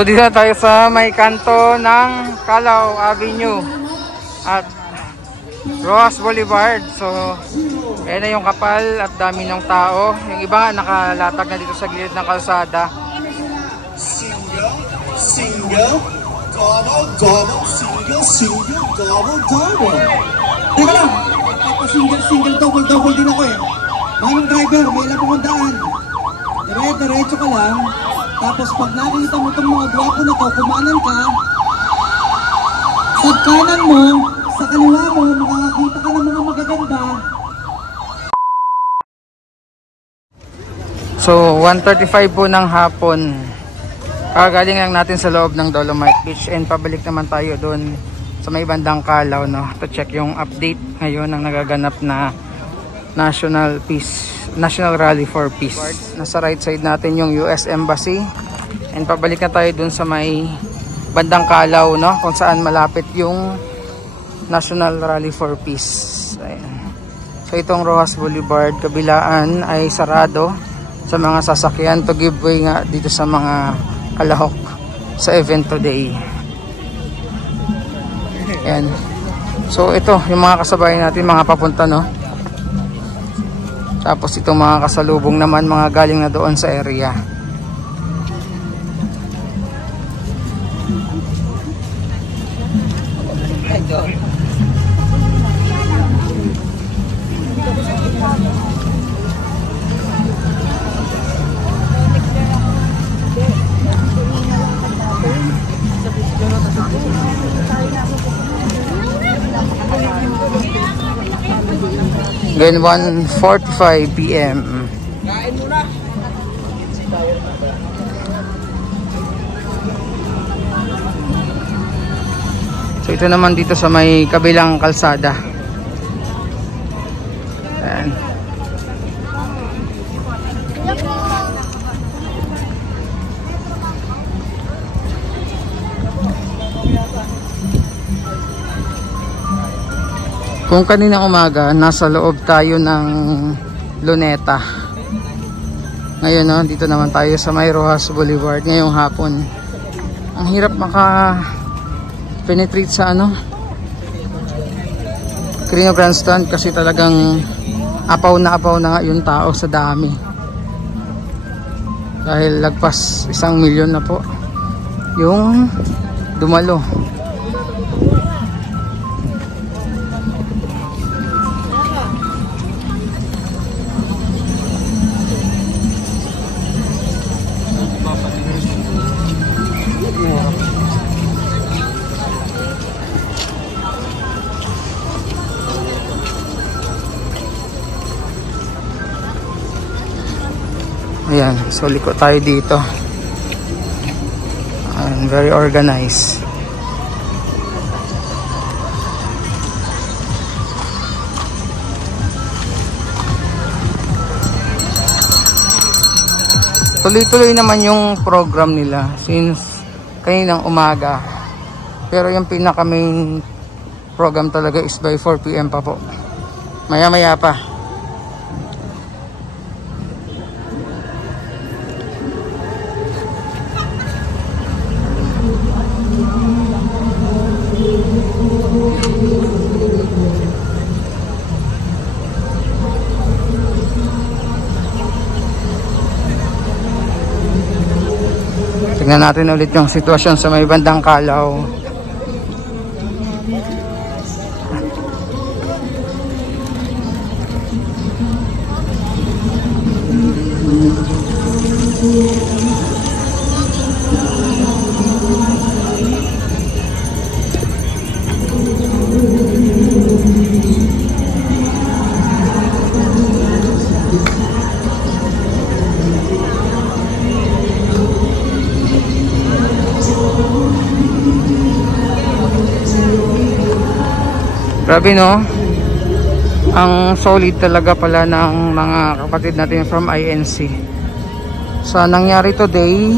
So dito na tayo sa may kanto ng Calao Avenue at Rojas Boulevard. So ayan na yung kapal at dami ng tao. Yung iba nakalatag na dito sa gilid ng kalsada. Single, double, single, double. Teka lang, single, double din ako eh. Manong driver, may ilang pumandaan. Diretso ka lang. Tapos pag nakita mo itong mga gwapo na to, kumanan ka. Sa kanan mo, sa kaliwa mo, makakakita ka ng mga magaganda. So 1:35 po ng hapon. Kagaling lang natin sa loob ng Dolomite Beach and pabalik naman tayo doon sa may bandang Calao, no, to check yung update ngayon ng nagaganap na National Rally for Peace. Nasa right side natin yung US Embassy and pabalik na tayo dun sa may bandang Calao, no, kung saan malapit yung National Rally for Peace. Ayan. So itong Rojas Boulevard kabilaan ay sarado sa mga sasakyan to give way nga dito sa mga kalahok sa event today. Ayan. So ito yung mga kasabayan natin, mga papunta, no. Tapos itong mga kasalubong naman, mga galing na doon sa area. Then 1:45 PM. Kain muna. So ito naman dito sa may kabilang kalsada. Ayan. Kung kaninang umaga, nasa loob tayo ng Luneta. Ngayon, no, dito naman tayo sa may Rojas Boulevard ngayong hapon. Ang hirap maka-penetrate sa Quirino Grandstand kasi talagang apaw na nga yung tao sa dami. Dahil lagpas 1 milyon na po yung dumalo. Ayan, so liko tayo dito. And very organized. Tuloy-tuloy naman yung program nila since kaninang umaga. Pero yung pinaka main program talaga is by 4 PM pa po. Maya-maya pa. Tingnan natin ulit yung sitwasyon sa may bandang Calao. Grabe, no? Ang solid talaga pala ng mga kapatid natin from INC. Sa nangyari today,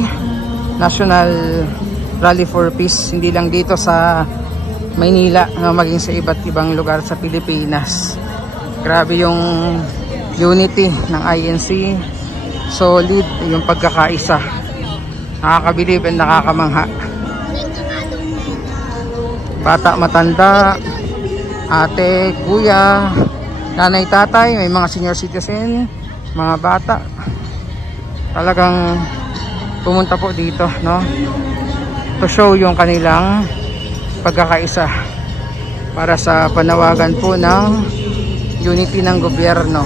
National Rally for Peace, hindi lang dito sa Maynila, maging sa iba't ibang lugar sa Pilipinas. Grabe yung unity ng INC, solid yung pagkakaisa. Nakakabilib and nakakamangha. Bata, matanda, ate, kuya, nanay, tatay, may mga senior citizen, mga bata. Talagang pumunta po dito, no? To show yung kanilang pagkakaisa para sa panawagan po ng unity ng gobyerno.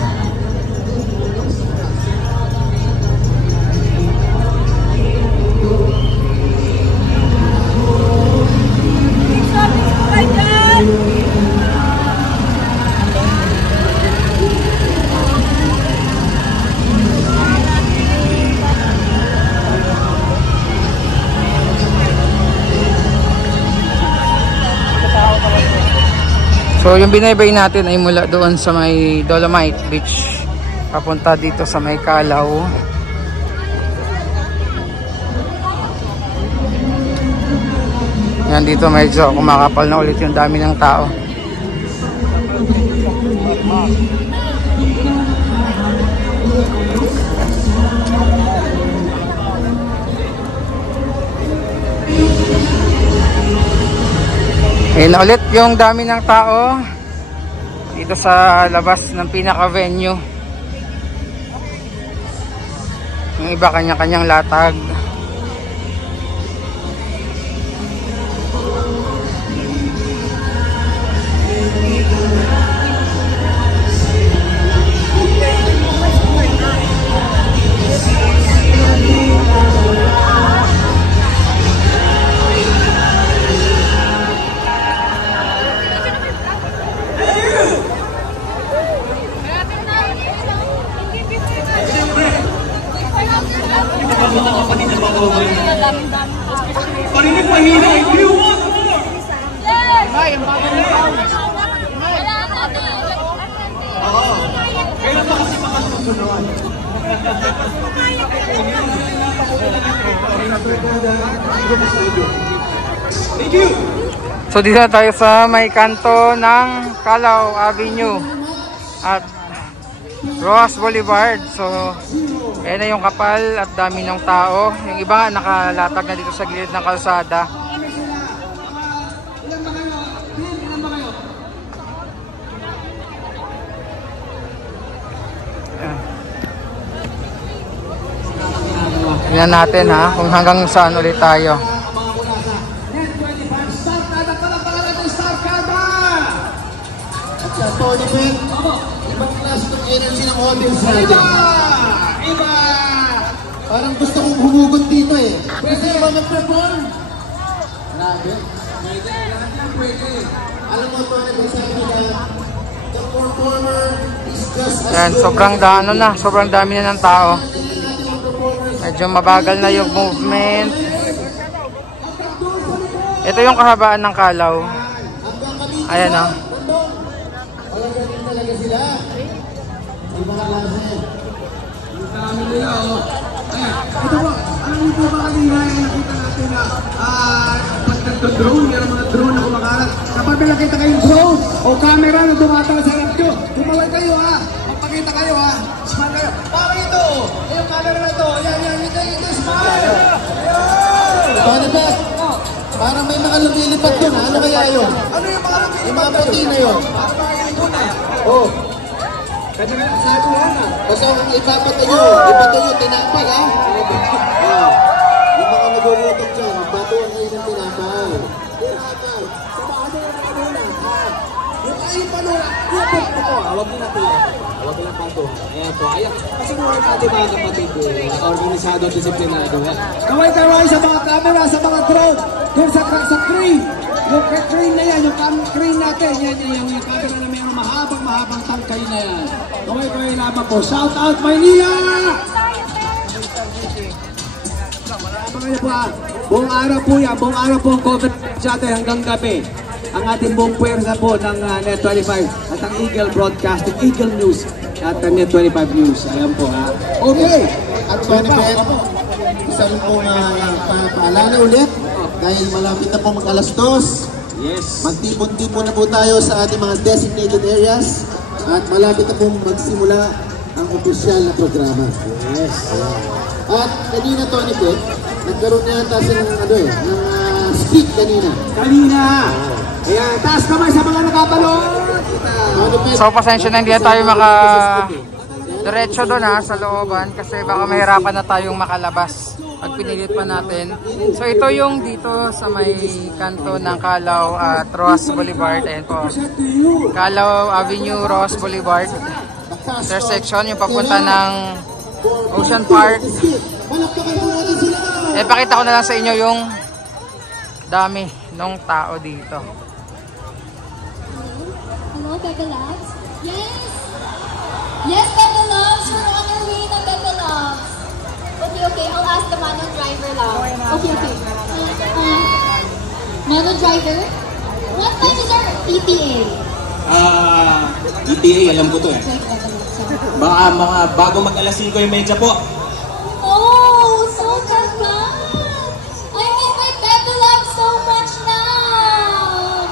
So yung binaybay natin ay mula doon sa may Dolomite Beach papunta dito sa may Calaw. Yan, dito medyo kumakapal na ulit yung dami ng tao. Ayan na ulit yung dami ng tao dito sa labas ng pinaka-venue. Yung iba kanya-kanyang latag. Parinig mahina, if you want more! Oo. Kailan ba kasi makasusunawan? Thank you! So dito na tayo sa may kanto ng Calaw Avenue at Roas Boulevard. So ayan na yung kapal at dami ng tao. Yung iba nakalatag na dito sa gilid ng kalsada. Tingnan natin ha kung hanggang saan ulit tayo. Ibang klase ng energy ng audience natin. Iba! Parang gusto kong humugot dito eh. Pwede ba mag-perform? Grabe. Pwede. Lahat yan pwede. Alam mo ito, nag-sabi nila, the performer is just as Yan, sobrang dami na ng tao. Medyo mabagal na yung movement. Ito yung kahabaan ng Calaw. Ayan o. talaga sila. Ibang klase. Yung kami nila o. Ito po, alam niyo po ba kanina yung nakita natin na pag nagdo-drone, meron mga drone na kumakalat. Kapag may nakita kayong drone o camera na dumatang sa harap nyo, tumawag kayo ha. Magpakita kayo ha. Smile kayo. Parang ito. Yung camera na ito. Yan. Ito. Smile. Paano ba? Parang may mga lumilipad doon ha. Ano kaya yun? Ano yung mga lumilipad? Yung mga puti na yun. Parang mga yun ha. Oo. Kasi nga, sabi mo na. Basta kung ipatayo, tinapay ha. Yung mga nagulutok dyan, batuan kayo ng tinapay. Tinapay. Sa baado na nakadulang ha. Yung kayo panula, upot mo ko. Huwag mo na tinapay. Huwag lang pato. Ayan po. Ayan. Kasi mga natin mga kapatid, organisado, disiplinado. Kaway-kaway sa mga camera, sa mga drone. Yung sa crane. Yung crane na yan, yung crane natin. Yan, yung camera na mayroong mahabang tangkay na yan. Kaway-kaway lamang po. Shout out Maynila! Mga po ha. Buong araw po yan. Buong araw po ang coverage natin hanggang gabi. Ang ating buong puwersa po ng Net25 at ang Eagle Broadcasting, Eagle News at Net25 News. Ayan po ha. Okay. At Benefit, isa rin po paalala ulit dahil malapit na po mag-alas 2. Yes. Magtipon-tipon na po tayo sa ating mga designated areas at malapit na po magsimula ang opisyal na programa. Yes. At kanina Tony Pet, nagkaroon na yata siya ng speed kanina. Kanina! Ayan, taas kamay sa mga nakapanood! So pasensya na hindi na tayo diretso doon sa looban kasi baka mahirapan na tayong makalabas pag pinilit pa natin. So ito yung dito sa may kanto ng Calao at Roas Boulevard. Ayan po, Calao Avenue, Roas Boulevard intersection, yung papunta ng Ocean Park. Pakita ko na lang sa inyo yung dami ng tao dito. Hello, Bebe Loves? Yes! Yes, Bebe Loves! We're on our way to Bebe Loves. Okay, I'll ask the manual driver lang. Okay. Manual driver? What time is our ETA? ETA, alam ko to eh. Baka mga bago mag-alas 5:30 po. Oh, so ganda! I miss my Bebe Loves so much now!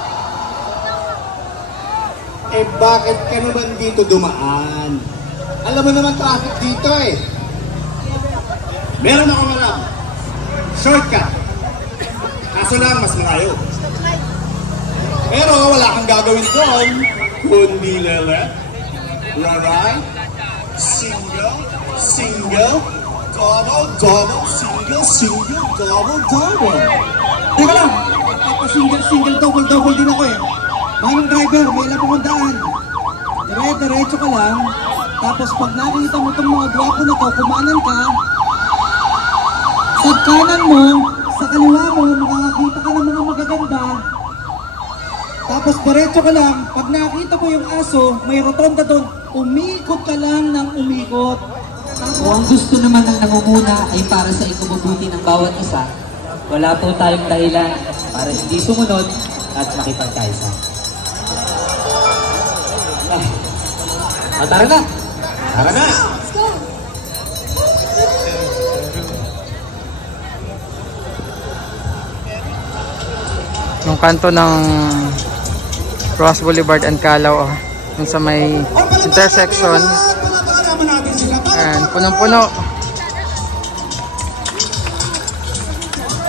Bakit ka naman dito dumaan? Alam mo naman traffic dito eh. Meron ako malam. Shortcut. Kaso lang, mas malayo. Pero wala kang gagawin doon. Kundi lele. Right? Single. Double. Single. Double. Teka lang. Single, double din ako eh. Manong driver, may ilang pumandaan. Diretso ka lang. Tapos pag nakita mo itong mga gwapo na to, kumanan ka. Sa kanan mo, sa kaliwa mo, makakakita ka ng mga magaganda. Tapos diretso ka lang, pag nakita mo yung aso, may rotonda doon, umikot ka lang ng umikot. Kung ang gusto naman ng nangunguna ay para sa ikabubuti ng bawat isa, wala po tayong dahilan para hindi sumunod at makipagkaisa. Tara na! Let's go! Yung kanto ng Roas Boulevard and Calao, yung sa may intersection. Ayan, punong-puno.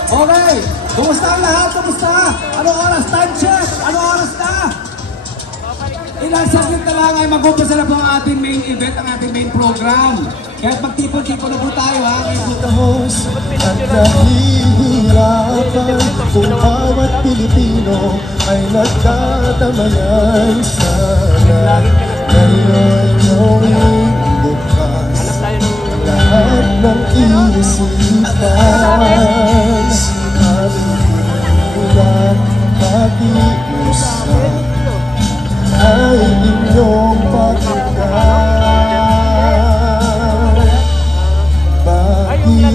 Okay, kumusta ang lahat? Kumusta? Anong oras? Time check! Anong oras na? Ilang saglit na lang ay mag-umpisa na po ang ating main event, ang ating main program. Kahit magtipon-tipon na po tayo ha. At nahihirapan kung bawat Pilipino ay nagtatamayan sana. Ngayon yung bukas, lahat ng inisipan at pag-iusap ay inyong pagkakas. Bakit di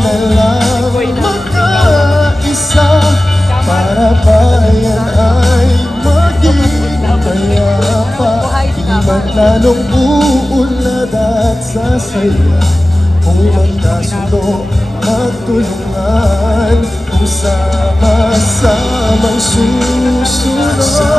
na lang magkaisa para bayan ay maging mayapa? Di man lalong uunlad at sasaya kung magkasundo magtulungan, kung sama-samang susunod sa